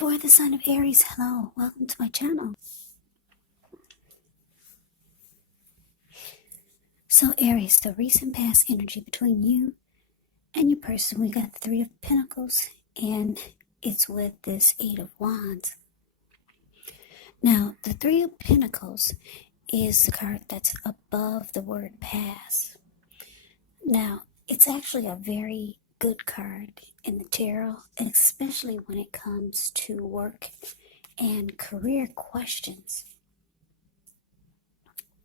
For the sign of Aries, hello, welcome to my channel. So Aries, the recent past energy between you and your person, we got the Three of Pentacles, and it's with this Eight of Wands. Now, the Three of Pentacles is the card that's above the word pass. Now, it's actually a very good card in the tarot, especially when it comes to work and career questions.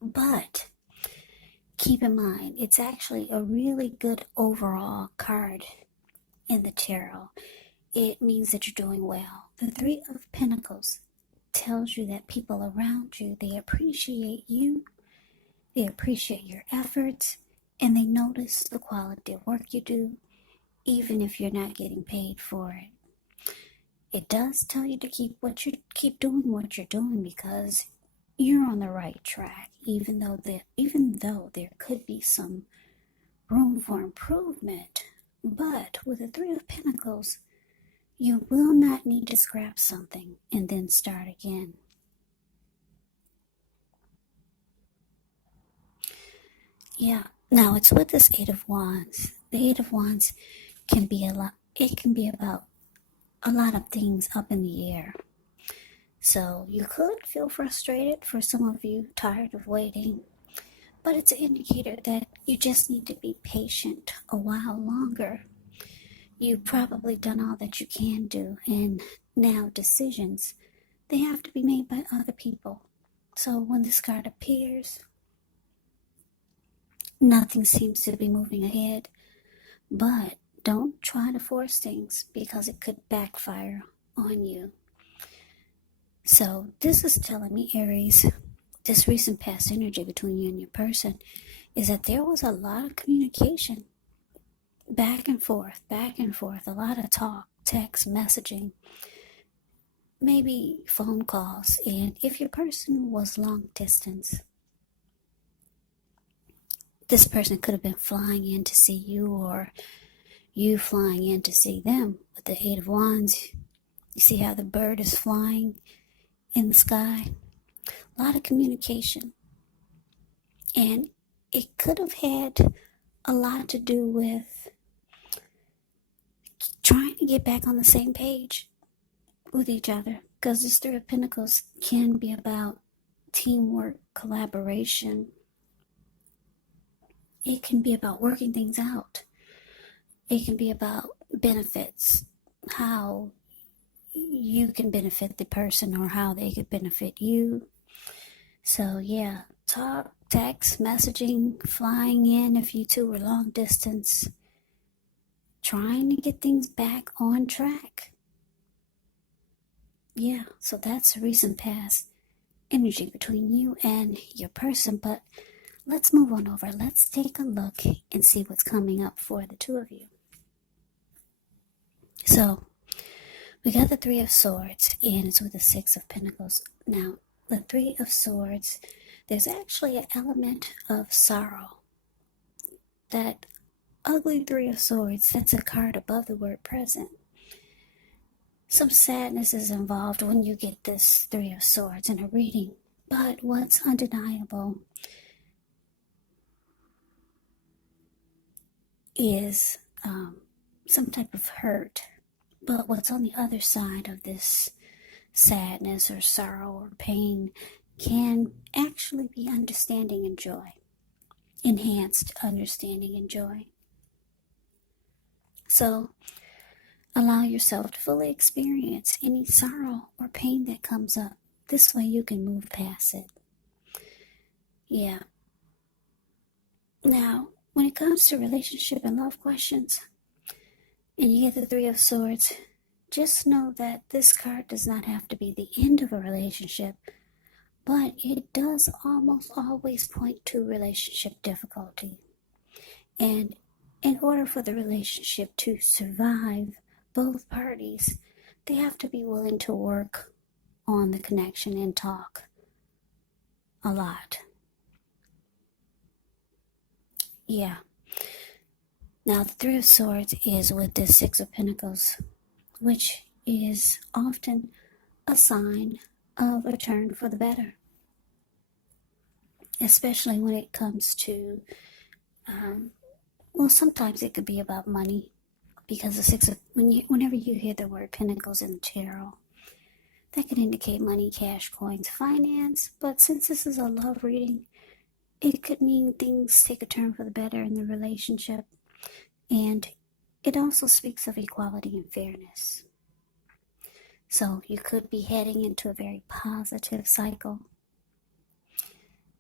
But keep in mind, it's actually a really good overall card in the tarot. It means that you're doing well. The Three of Pentacles tells you that people around you, they appreciate you, they appreciate your efforts, and they notice the quality of work you do, even if you're not getting paid for it. It does tell you to keep doing what you're doing, because you're on the right track, even though there could be some room for improvement. But with the Three of Pentacles, you will not need to scrap something and then start again. Yeah, now it's with this Eight of Wands. The Eight of Wands can be about a lot of things up in the air. So you could feel frustrated, for some of you, tired of waiting. But it's an indicator that you just need to be patient a while longer. You've probably done all that you can do, and now decisions, they have to be made by other people. So when this card appears, nothing seems to be moving ahead. But don't try to force things, because it could backfire on you. So this is telling me, Aries, this recent past energy between you and your person is that there was a lot of communication, back and forth, a lot of talk, text, messaging, maybe phone calls. And if your person was long distance, this person could have been flying in to see you, or you flying in to see them. With the Eight of Wands, you see how the bird is flying in the sky? A lot of communication. And it could have had a lot to do with trying to get back on the same page with each other. Because this Three of Pentacles can be about teamwork, collaboration. It can be about working things out. It can be about benefits, how you can benefit the person or how they could benefit you. So yeah, talk, text, messaging, flying in if you two were long distance, trying to get things back on track. Yeah, so that's the recent past energy between you and your person. But let's move on over. Let's take a look and see what's coming up for the two of you. So we got the Three of Swords, and it's with the Six of Pentacles. Now, the Three of Swords, there's actually an element of sorrow. That ugly Three of Swords, that's a card above the word present. Some sadness is involved when you get this Three of Swords in a reading. But what's undeniable is some type of hurt. But what's on the other side of this sadness or sorrow or pain can actually be understanding and joy. Enhanced understanding and joy. So allow yourself to fully experience any sorrow or pain that comes up. This way you can move past it. Yeah. Now, when it comes to relationship and love questions, and you get the Three of Swords, just know that this card does not have to be the end of a relationship, but it does almost always point to relationship difficulty. And in order for the relationship to survive, both parties, they have to be willing to work on the connection and talk a lot. Yeah. Now, the Three of Swords is with the Six of Pentacles, which is often a sign of a turn for the better, especially when it comes to, well, sometimes it could be about money, because the six of, whenever you hear the word pentacles in the tarot, that could indicate money, cash, coins, finance. But since this is a love reading, it could mean things take a turn for the better in the relationship. And it also speaks of equality and fairness. So you could be heading into a very positive cycle.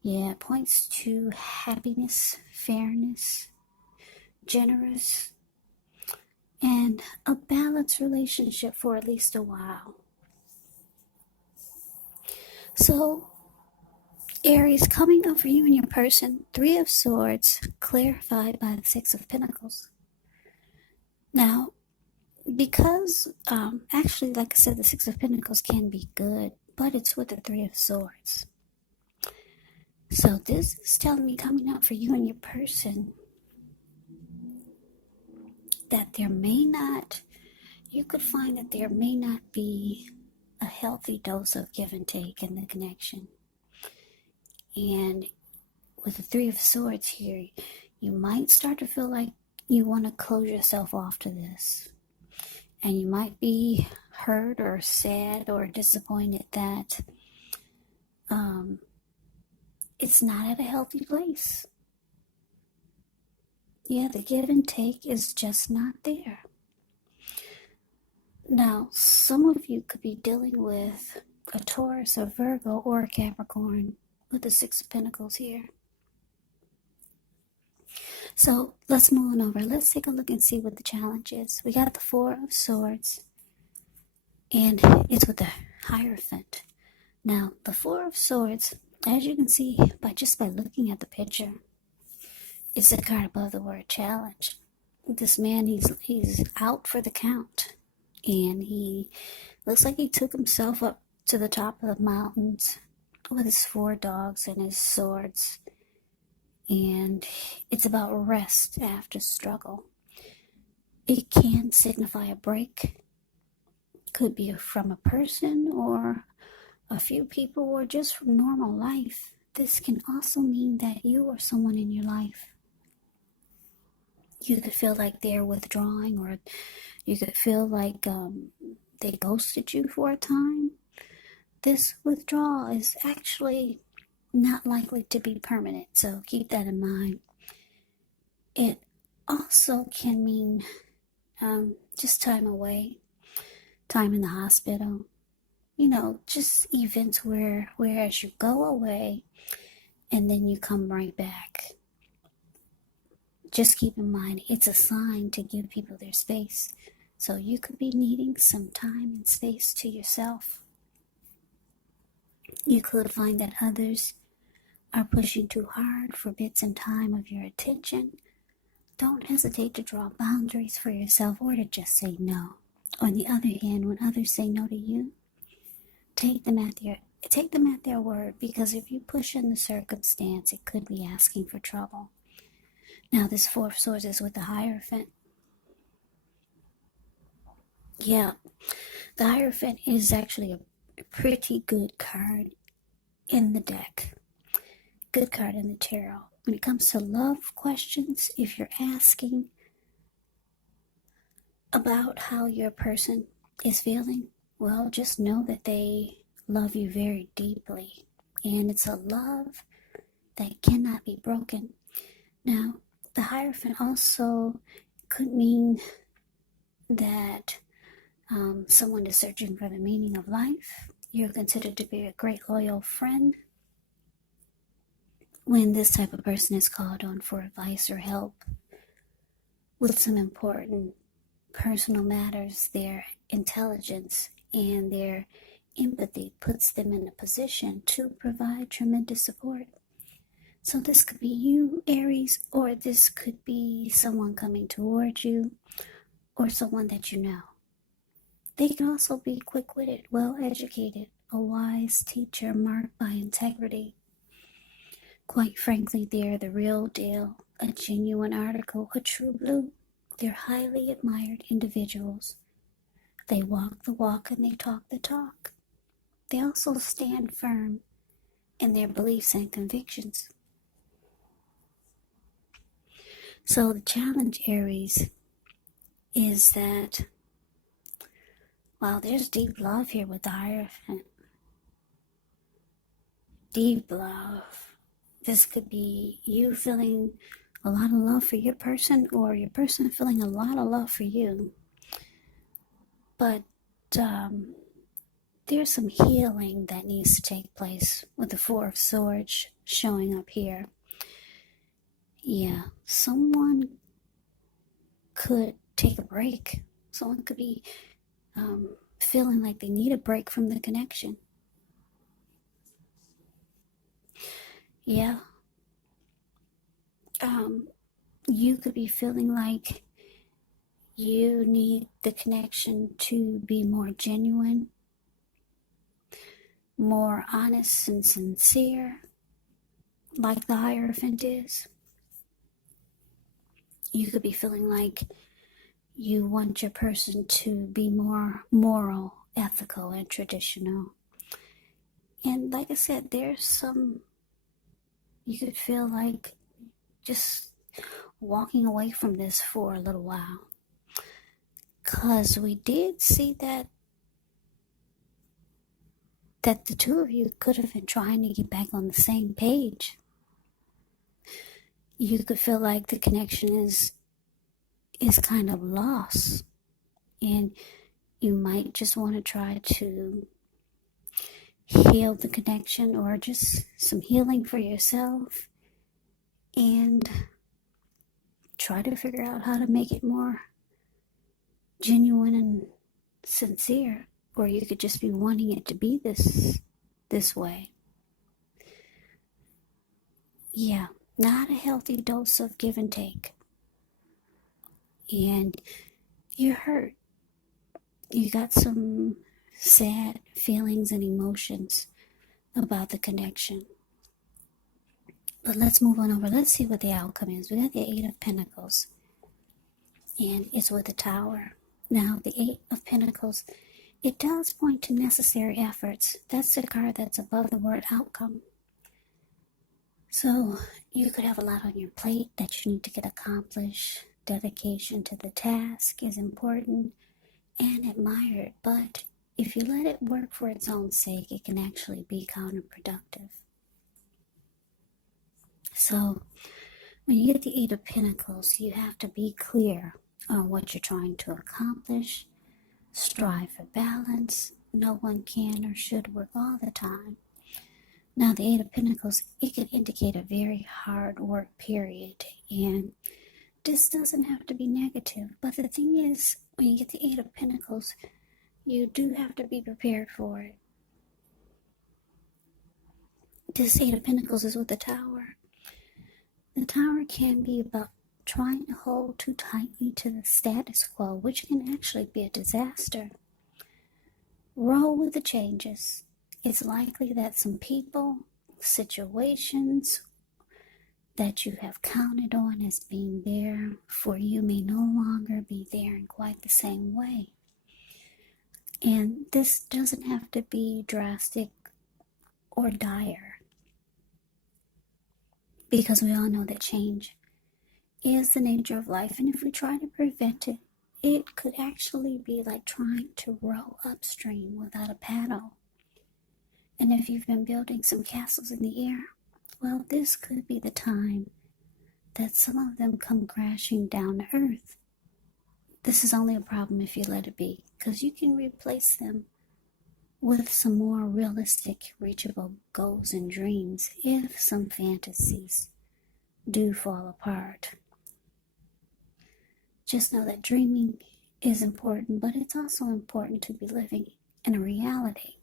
Yeah, it points to happiness, fairness, generous, and a balanced relationship for at least a while. So, Aries, coming up for you and your person, Three of Swords, clarified by the Six of Pentacles. Now, because, actually, like I said, the Six of Pentacles can be good, but it's with the Three of Swords. So this is telling me, coming up for you and your person, that you could find that there may not be a healthy dose of give and take in the connection. And with the Three of Swords here, you might start to feel like you want to close yourself off to this. And you might be hurt or sad or disappointed that it's not at a healthy place. Yeah, the give and take is just not there. Now, some of you could be dealing with a Taurus, a Virgo, or a Capricorn with the Six of Pentacles here. So let's move on over. Let's take a look and see what the challenge is. We got the Four of Swords, and it's with the Hierophant. Now, the Four of Swords, as you can see by looking at the picture, it's the card above the word challenge. This man, he's out for the count, and he looks like he took himself up to the top of the mountains with his 4 dogs and his swords. And it's about rest after struggle. It can signify a break. Could be from a person or a few people, or just from normal life. This can also mean that you or someone in your life, you could feel like they're withdrawing, or you could feel like they ghosted you for a time. This withdrawal is actually not likely to be permanent, so keep that in mind. It also can mean just time away, time in the hospital, just events whereas you go away and then you come right back. Just keep in mind, it's a sign to give people their space. So you could be needing some time and space to yourself. You could find that others are pushing too hard for bits and time of your attention. Don't hesitate to draw boundaries for yourself, or to just say no. On the other hand, when others say no to you, take them at their word, because if you push in the circumstance, it could be asking for trouble. Now, this Four of Swords is with the Hierophant. Yeah, the Hierophant is actually a pretty good card in the deck. Good card in the tarot. When it comes to love questions, if you're asking about how your person is feeling, well, just know that they love you very deeply. And it's a love that cannot be broken. Now, the Hierophant also could mean that someone is searching for the meaning of life. You're considered to be a great loyal friend. When this type of person is called on for advice or help with some important personal matters, their intelligence and their empathy puts them in a position to provide tremendous support. So this could be you, Aries, or this could be someone coming towards you, or someone that you know. They can also be quick-witted, well-educated, a wise teacher marked by integrity. Quite frankly, they're the real deal, a genuine article, a true blue. They're highly admired individuals, They walk the walk and they talk the talk. They also stand firm in their beliefs and convictions. So the challenge, Aries, is that while there's deep love here with the Hierophant, deep love, this could be you feeling a lot of love for your person or your person feeling a lot of love for you. But there's some healing that needs to take place with the Four of Swords showing up here. Yeah, someone could take a break. Someone could be feeling like they need a break from the connection. Yeah. You could be feeling like you need the connection to be more genuine, more honest and sincere, like the Hierophant is. You could be feeling like you want your person to be more moral, ethical, and traditional. And like I said, there's some, you could feel like just walking away from this for a little while. Because we did see that the two of you could have been trying to get back on the same page. You could feel like the connection is kind of lost. And you might just want to try to heal the connection or just some healing for yourself and try to figure out how to make it more genuine and sincere. Or you could just be wanting it to be this way. Yeah, not a healthy dose of give and take. And you're hurt. You got some sad feelings and emotions about the connection. But let's move on over. Let's see what the outcome is. We got the Eight of Pentacles. And it's with the Tower. Now, the Eight of Pentacles, it does point to necessary efforts. That's the card that's above the word outcome. So, you could have a lot on your plate that you need to get accomplished. Dedication to the task is important and admired, but if you let it work for its own sake, it can actually be counterproductive. So, when you get the Eight of Pentacles, you have to be clear on what you're trying to accomplish. Strive for balance. No one can or should work all the time. Now, the Eight of Pentacles, it can indicate a very hard work period, and this doesn't have to be negative. But the thing is, when you get the Eight of Pentacles, you do have to be prepared for it. This Eight of Pentacles is with the Tower. The Tower can be about trying to hold too tightly to the status quo, which can actually be a disaster. Roll with the changes. It's likely that some people, situations that you have counted on as being there for you may no longer be there in quite the same way. And this doesn't have to be drastic or dire, because we all know that change is the nature of life, and if we try to prevent it, it could actually be like trying to row upstream without a paddle. And if you've been building some castles in the air, well, this could be the time that some of them come crashing down to earth. This is only a problem if you let it be, because you can replace them with some more realistic, reachable goals and dreams if some fantasies do fall apart. Just know that dreaming is important, but it's also important to be living in a reality.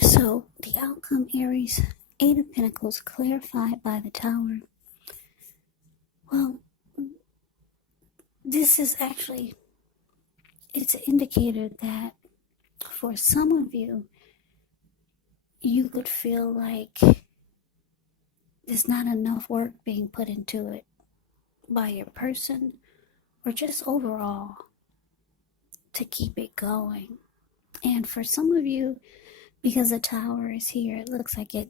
So, the outcome, Aries, Eight of Pentacles clarified by the Tower. Well, this is actually, it's an indicator that for some of you, you could feel like there's not enough work being put into it. by your person, or just overall to keep it going. And for some of you, because the tower is here, it looks like the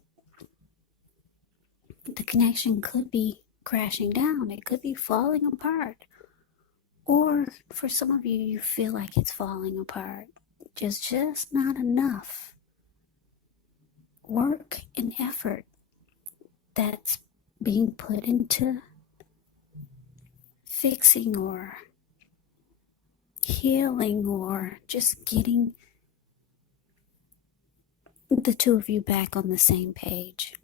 connection could be crashing down. It could be falling apart. Or for some of you, you feel like it's falling apart. Just not enough work and effort that's being put into fixing or healing or just getting the two of you back on the same page.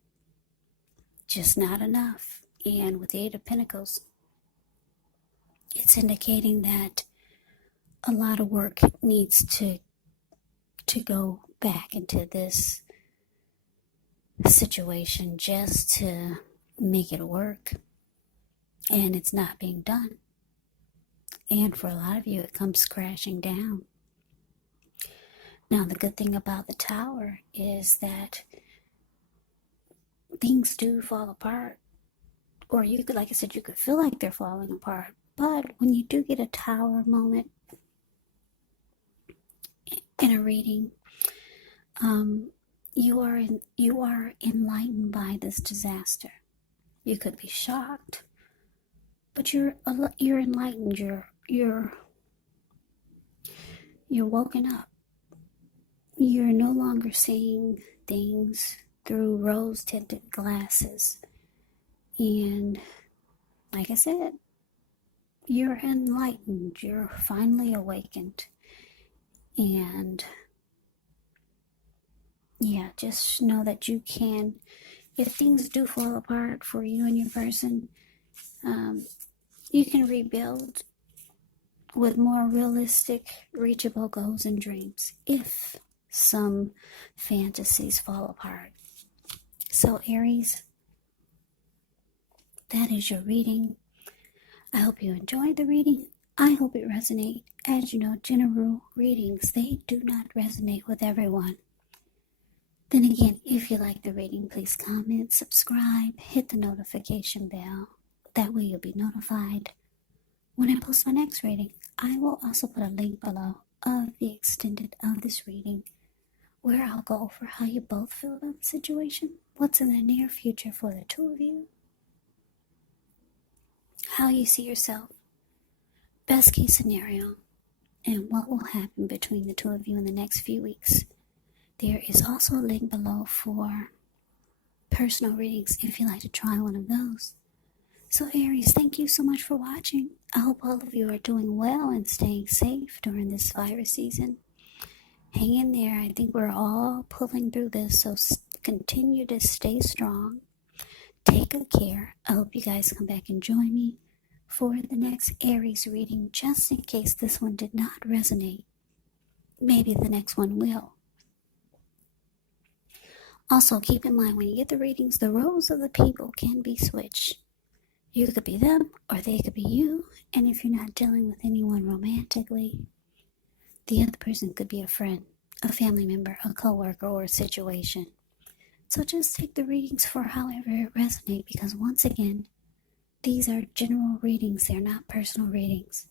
Just not enough. And with the Eight of Pentacles, it's indicating that a lot of work needs to go back into this situation just to make it work, and it's not being done. And for a lot of you, it comes crashing down. Now, the good thing about the tower is that things do fall apart, or you could, like I said, you could feel like they're falling apart. But when you do get a tower moment in a reading, you are enlightened by this disaster. You could be shocked, but you're enlightened. You're woken up. You're no longer seeing things through rose-tinted glasses. And like I said, you're enlightened. You're finally awakened. And yeah, just know that you can, if things do fall apart for you and your person, you can rebuild with more realistic, reachable goals and dreams if some fantasies fall apart. So Aries, that is your reading. I hope you enjoyed the reading. I hope it resonates. As you know, general readings, they do not resonate with everyone. Then again, if you like the reading, please comment, subscribe, hit the notification bell. That way you'll be notified when I post my next reading. I will also put a link below of the extended of this reading, where I'll go over how you both feel about the situation, what's in the near future for the two of you, how you see yourself, best case scenario, and what will happen between the two of you in the next few weeks. There is also a link below for personal readings if you'd like to try one of those. So Aries, thank you so much for watching. I hope all of you are doing well and staying safe during this virus season. Hang in there. I think we're all pulling through this, so continue to stay strong. Take good care. I hope you guys come back and join me for the next Aries reading, just in case this one did not resonate. Maybe the next one will. Also, keep in mind when you get the readings, the roles of the people can be switched. You could be them, or they could be you. And if you're not dealing with anyone romantically, the other person could be a friend, a family member, a coworker, or a situation. So just take the readings for however it resonates, because once again, these are general readings. They're not personal readings.